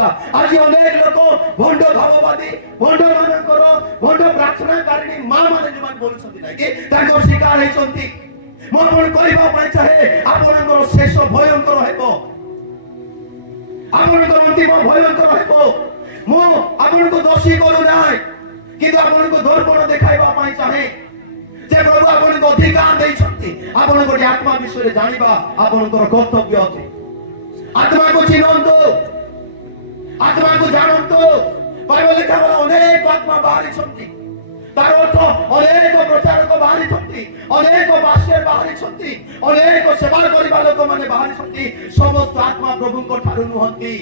जाउतला आज अनेक लोक भंड भाववादी भंड मानकर भंड प्रार्थनाकारिणी मां माने जो बोलछन्ती ना कि तांकर शिकार हेछन्ती मो पण कहबा पय चाहे आपनकर शेष भयंकर हेबो आपनकर अंतिम भयंकर हेबो मो आपनको दोषी करू नाय किंतु आपनको दर्पण देखाइबा पय चाहे जे प्रभु आपनको अधिकार दैछन्ती आपनको आत्मा विषय रे जानिबा आपनकर कर्तव्य अछि आत्मा को चिनंतु आत्मा को जानंतु बाइबल लिखा वाला अनेक आत्मा बाहरी छन्ती तार अर्थ अनेक प्रचारक बाहरी छन्ती अनेक पास्टर बाहरी छन्ती अनेक सेवा करिबा लोक माने बाहरी छन्ती समस्त आत्मा प्रभु को ठारू नुहंती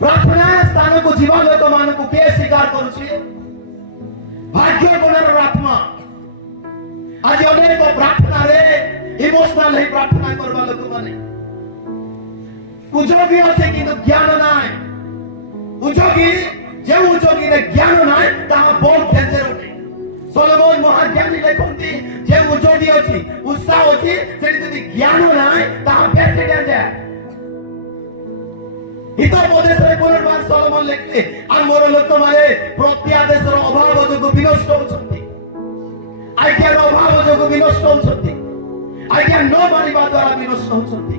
प्रार्थना स्थान को जीवा लोक मान को के स्वीकार करूछि भाग्य गुणर आत्मा आज अनेक प्रार्थना रे इमोशनल ही प्रार्थना करबा लोक माने उजोगी আছে কিন্তু জ্ঞান নাই उजोगी जे उजोगी रे ज्ञान নাই তাহা বহুত ডেঞ্জার অটে সলোমন মহাজ্ঞানী লেখন্তি যে উজোगी ଅଛି উৎসাহ ଅଛି সেটি যদি জ্ঞান নাই তাহা বেশি ডেঞ্জার হিতোপদেশরে পুনর্বার সলোমন লেখলে আমার লোক মানে প্রত্যাদেশর অভাব যোগ বিনষ্ট হচ্ছন্তি আজ্ঞার অভাব যোগ বিনষ্ট হচ্ছন্তি आज्ञा न मानिबा द्वारा विनष्ट होउछन्ति